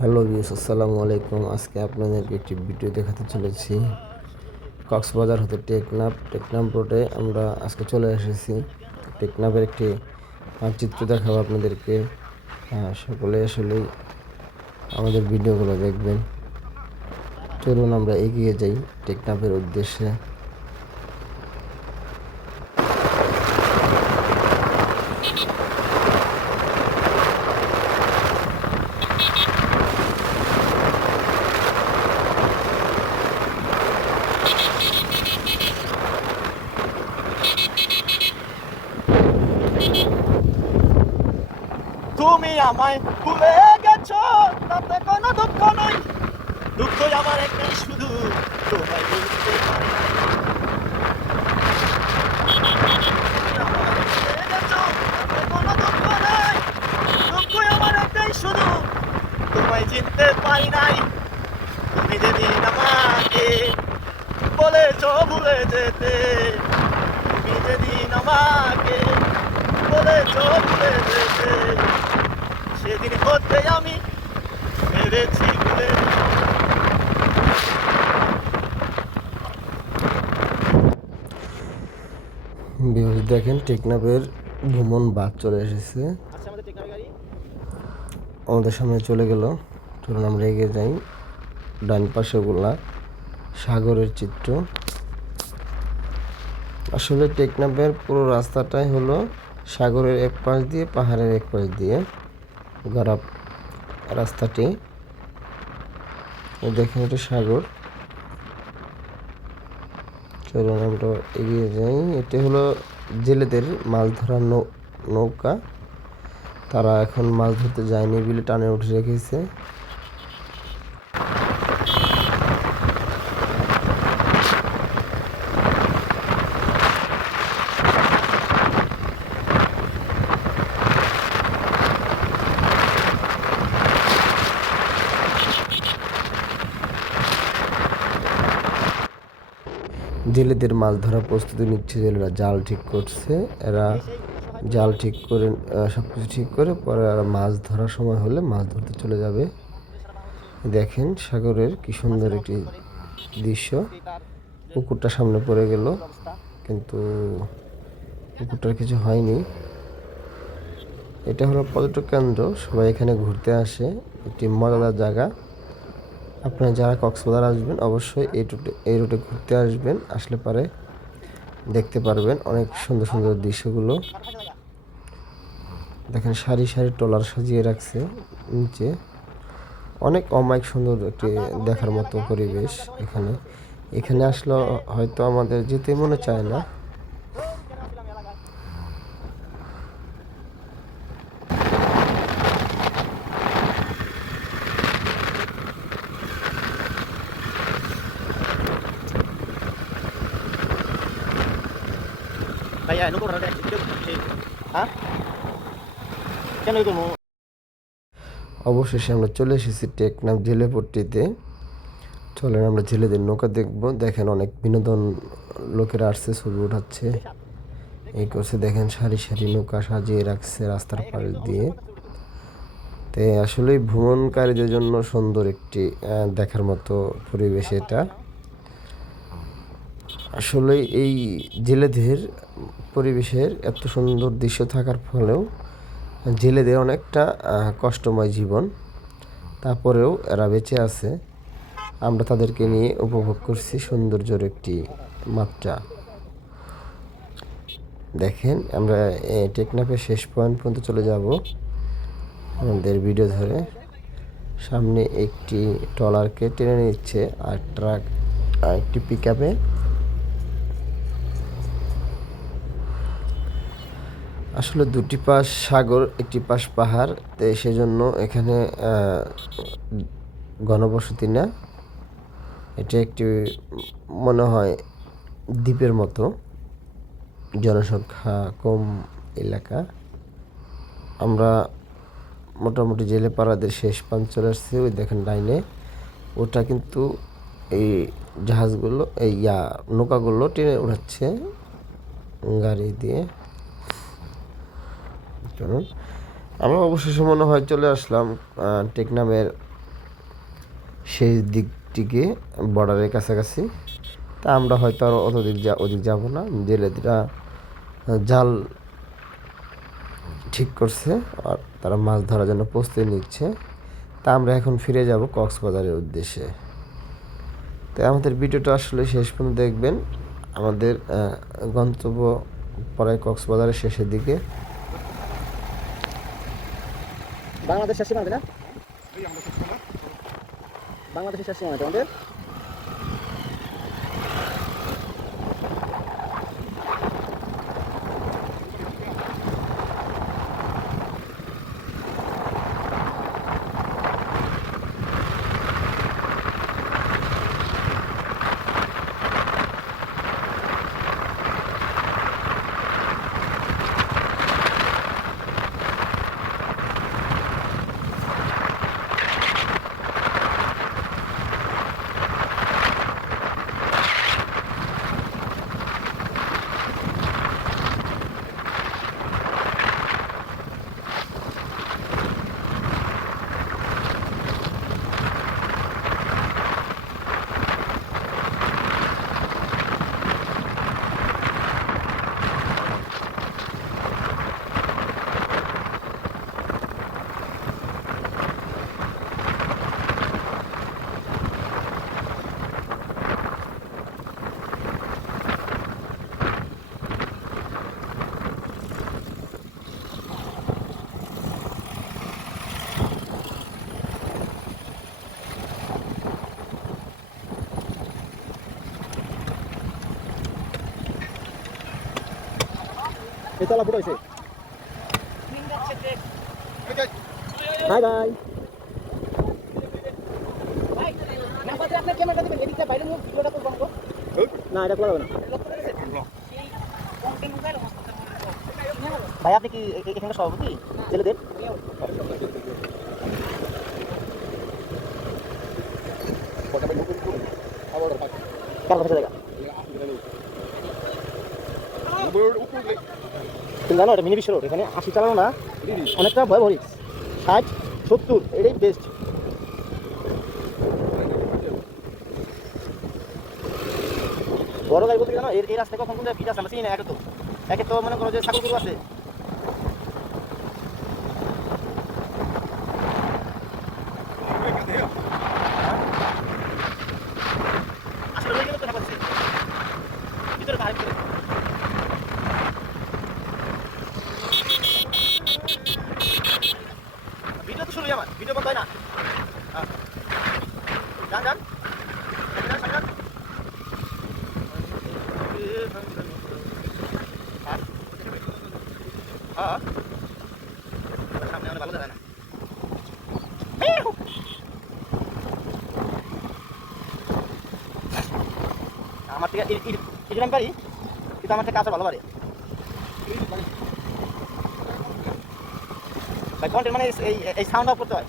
Hello views আসসালামু আলাইকুম। আজকে আপনাদেরকে একটি ভিডিও দেখাতে চলেছি। কক্সবাজার হতে টেকনাফ টেকনাফ রোডে আমরা আজকে চলে এসেছি। টেকনাফের একটি চিত্র দেখাবো আপনাদেরকে। হ্যাঁ, সকলে আসলেই আমাদের ভিডিওগুলো দেখবেন। চলুন আমরা এগিয়ে যাই টেকনাফের উদ্দেশ্যে তুমি আমায় ভুলে গেছো? তাতে কোনো দুঃখ নই। দুঃখ আমার একটাই শুধু, তোমায় চিনতে পারি নাই। তুমি যেদিন আমাকে বলেছ ভুলে যেতে, তুমি যেদিন আমাকে বলেছ ভুলে যেতে হতে আমি ভুলে দেখেন টেকনাফের ভ্রমণ বাদ চলে এসেছে। আচ্ছা আমাদের আমাদের সামনে চলে গেল। চলুন আমরা এগিয়ে যাই। ডান পাশে গোলা সাগরের চিত্র। আসলে টেকনাফের পুরো রাস্তাটাই হলো সাগরের এক পাশ দিয়ে পাহাড়ের এক পাশ দিয়ে। গড়া রাস্তাটি। দেখেন এটা সাগর। চলুন আমরা এগিয়ে যাই। এটি হলো জেলেদের মাছ ধরার নৌকা। তারা এখন মাছ ধরতে যায়নি বিলে টানে উঠে রেখেছে। জেলেদের মাছ ধরার প্রস্তুতি নিচ্ছে জেলেরা। জাল ঠিক করছে, এরা জাল ঠিক করে সব কিছু ঠিক করে পরে মাছ ধরার সময় হলে মাছ ধরতে চলে যাবে। দেখেন সাগরের কি সুন্দর একটি দৃশ্য। পুকুরটা সামনে পড়ে গেল, কিন্তু পুকুরটার কিছু হয়নি। এটা হলো পর্যটক কেন্দ্র, সবাই এখানে ঘুরতে আসে, একটি মজাদার জায়গা। আপনারা যারা কক্সবাজার আসবেন, অবশ্যই এই রুটে এই রুটে ঘুরতে আসবেন। আসলে পারে দেখতে পারবেন অনেক সুন্দর সুন্দর দৃশ্যগুলো। দেখেন সারি সারি ট্রলার সাজিয়ে রাখছে নিচে। অনেক অমায়িক সুন্দর একটি দেখার মতো পরিবেশ এখানে। এখানে আসলে হয়তো আমাদের যেতে মনে চায় না। হ্যাঁ কেন কোনো অবশেষে আমরা চলে এসেছি টেকনাফ জেলেপট্টিতে। চলেন আমরা জেলেদের নৌকা দেখব। দেখেন অনেক বিনোদন লোকেরা আসছে ছবি উঠাচ্ছে। এই করছে দেখেন সারি সারি নৌকা সাজিয়ে রাখছে রাস্তার পাড়ে দিয়ে। তো আসলেই ভ্রমণকারীদের জন্য সুন্দর একটি আহ, দেখার মতো পরিবেশ এটা। আসলে এই জেলেদের পরিবেশের এত সুন্দর দৃশ্য থাকার ফলেও জেলেদের অনেকটা কষ্টময় জীবন। তারপরেও এরা বেঁচে আছে। আমরা তাদেরকে নিয়ে উপভোগ করছি সৌন্দর্যর একটি মাত্রা। দেখেন, আমরা টেকনাফের শেষ পয়েন্ট পর্যন্ত চলে যাব। আমাদের ভিডিও ধরে। সামনে একটি ট্রলারকে টেনে নিচ্ছে আর ট্রাক আর একটি পিক আপে আসলে দুটি পাশ সাগর, একটি পাশ পাহাড়। তো সেজন্য এখানে ঘনবসতি না। এটা একটি মনে হয় দ্বীপের মতো। জনসংখ্যা কম এলাকা। আমরা মোটামুটি জেলে পাড়াদের শেষ পান চলে আসছে, ওই দেখেন লাইনে। ওটা কিন্তু এই জাহাজগুলো, এই ইয়া, নৌকাগুলো টেনে উঠাচ্ছে গাড়ি দিয়ে। চলুন আমরা অবশেষে মনে হয় চলে আসলাম টেকনামের সেই দিকটিকে, বর্ডারের কাছাকাছি। তা আমরা হয়তো আর অত দিক যা, ওদিক যাব না। জেলেরা জাল ঠিক করছে, আর তারা মাছ ধরার জন্য প্রস্তুতি নিচ্ছে। তা আমরা এখন ফিরে যাব কক্সবাজারের উদ্দেশ্যে। তো আমাদের ভিডিওটা আসলে শেষ পর্যন্ত দেখবেন। আমাদের গন্তব্য প্রায় কক্সবাজারের শেষের দিকে। বাংলাদেশ শেষ সীমান্ত না? বাংলাদেশের শেষ সীমান্ত আমাদের এই তলা ফুটো হয়েছে বাই বাই। না এটা খোলা যাবে না। ভাই আপনি কি এখানকার সভাপতি? জেলেদের কার কথা জায়গা তুমি জানো, এটা মিনি বিশ্ব এখানে আশি চালানো না, অনেকটা ভয়াবহ রিক্স ষাট, সত্তর, এটাই বেস্ট বড় গাড়ি বলতে জানো এই রাস্তায় কখন কোন জায়গায় ভিড় আছে? আমরা চিনি না, একে তো একে তো মনে করো যে ছাগল গরু আছে আসলে রয়ে গেল তো ঢাকা হচ্ছে। ভিতরে বাইরে ভিতরে ভিডিও তো শুরুই আমার ভিডিও বন্ধ হয় না হ্যাঁ। যান যান যান, যান, যান। হ্যাঁ। হ্যাঁ। সামনে অনেক ভালো জায়গা না। মিউ। আমার থেকে আমি পারি কিন্তু আমার থেকে আসা ভালো পারে। কন্টেন্ট মানে এই সাউন্ড অফ করতে হয়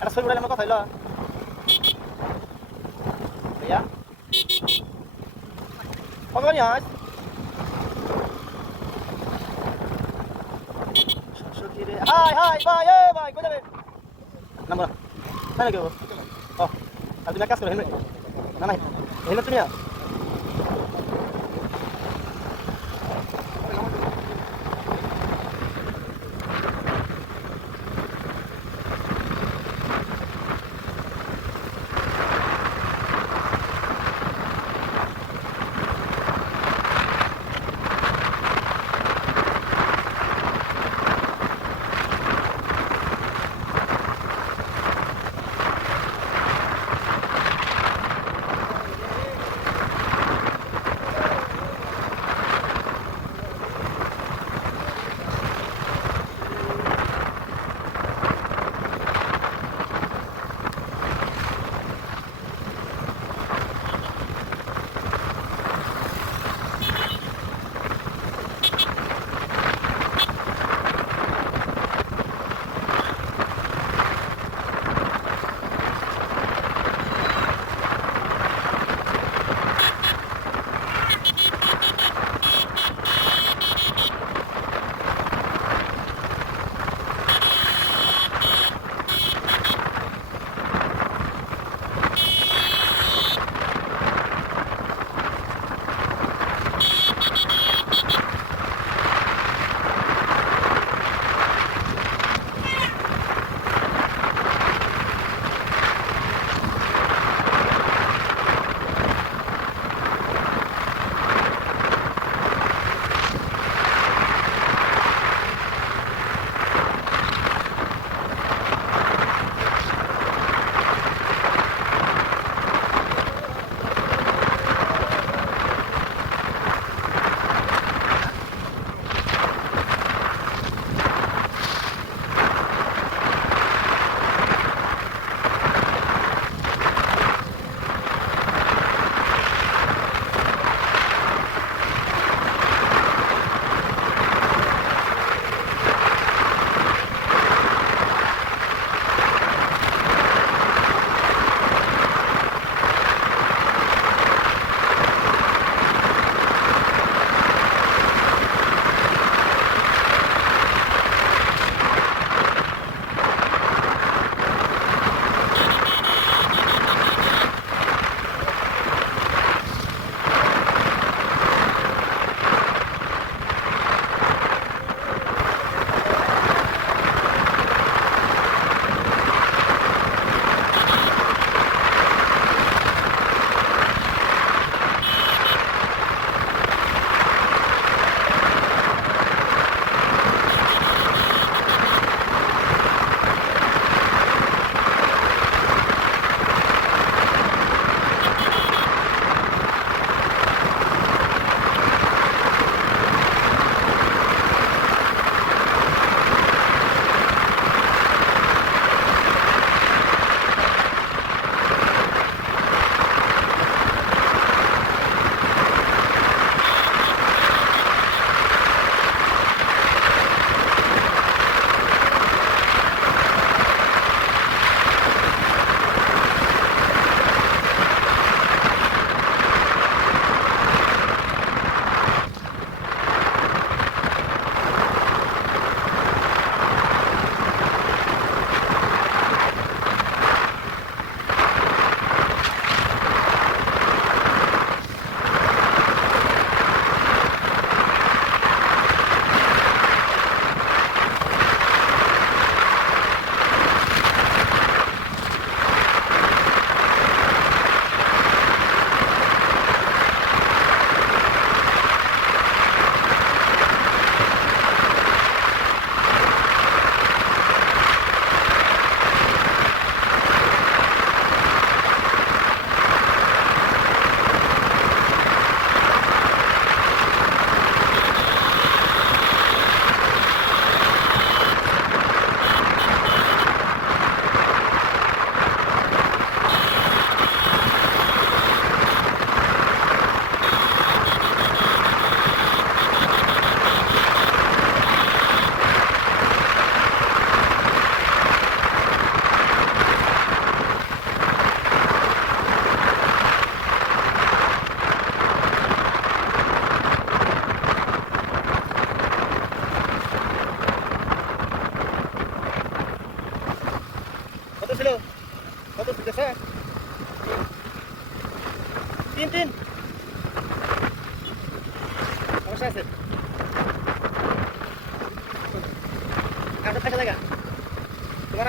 একটা ছবি উঠালে আমার কথা হইল ভাইয়া কবে বাড়ি আজ হাই হাই ভাই এ ভাই কোথায় যাবেন নাম্বার না নাকি ও আর তুমি এক কাজ করো হেলমেট না না হেলমেট তুমি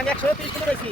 আমি একশো তিরিশ কিলো রয়েছি।